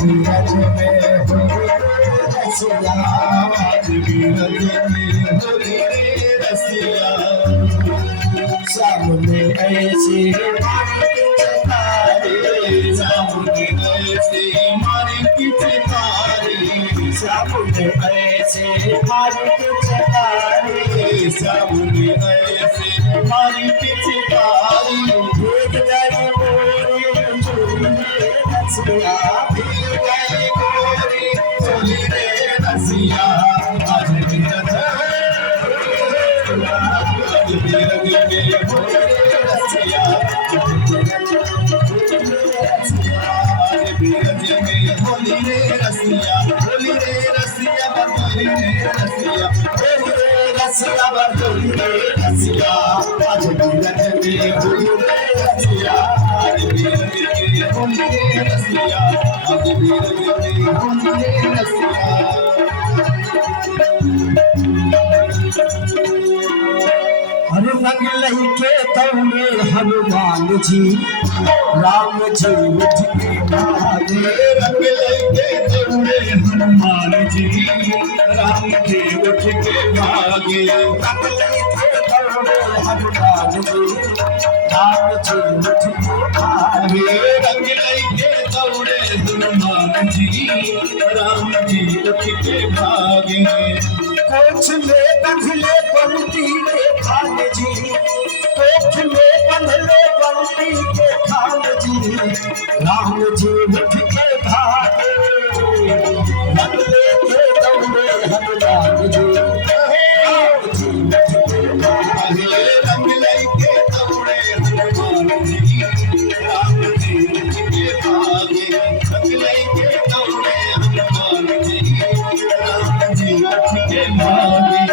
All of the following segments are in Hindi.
बीरज में होली रे रसिया, आज बीरज में होली रे रसिया। सामने ऐसे मारी पिचकारी, सामने ऐसे मारी पिचकारी, सामने ऐसे मारी पिचकारी, सामने ऐसे मारी पिचकारी। भीग गई गोरी चोली रे रसिया, भीग गई गोरी चोली रे रसिया, आज बीरज होली रे रसिया, होली रे रसिया, होली रे रसिया, होली रे रसिया, होली रे रसिया, आज बीरज में होली रे रसिया, आज बीरज में होली रे रसिया, आज बीरज में होली रे रसिया। रंग लही के दौड़े हनुमान जी, राम जी उठ के भागे, रंग लही के दौड़े हनुमान जी, राम जी उठ के भागे, रंग लही के दौड़े हनुमान जी, राम जी उठ के भागे, रंग लही के दौड़े हनुमान जी, राम जी उठ के भागे। कोच में बंधले बंटी के खान जी, कोच में बंधले बंटी के खान जी, राम जी उठ के भागे, बंधले के दौड़े हनुमान जी, राम जी उठ के भागे, बंधले के दौड़े हनुमान जी, राम जी उठ के भागे, बंधले के दौड़े हनुमान जी, राम जी उठ के भागे।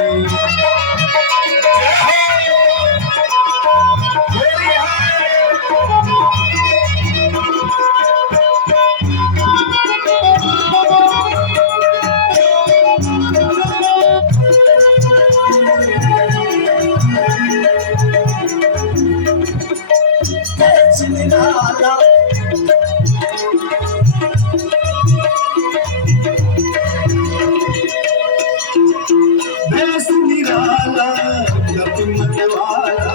निराला बेस निराला गपमत वाला,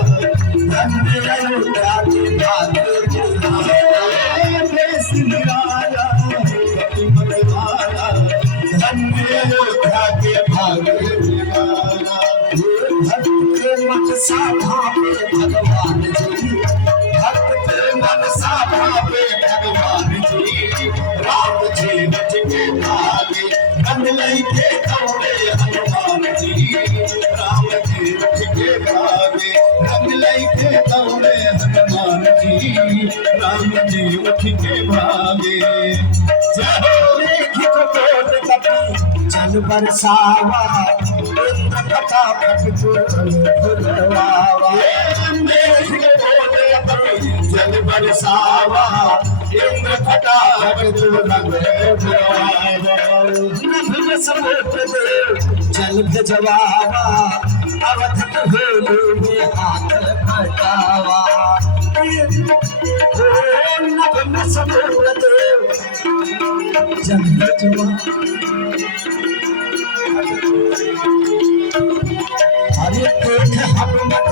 धन्य अयोध्या के भाग्य निराला, बेस निराला गपमत वाला, धन्य अयोध्या के भाग्य निराला। भक्त के मन साधा पे भगवान जी, भक्त के मन साधा पे भगवान जी, राम जी उठ के भागे, बंधलई के दौड़े हनुमान जी, राम जी उठ के भागे, बंधलई के दौड़े हनुमान जी, राम जी उठ के भागे। चलो लेखि को बोल कपी चल बरसावा, इंद्र फटाफट फुलवावा, जल बरसावा, इंद्र फटाफट नभ समुद्र दे जल भिजवावा, अवध होली में हाथ फटावा, नभ समुद्र दे जल भिजवावा। अरे देख हम मत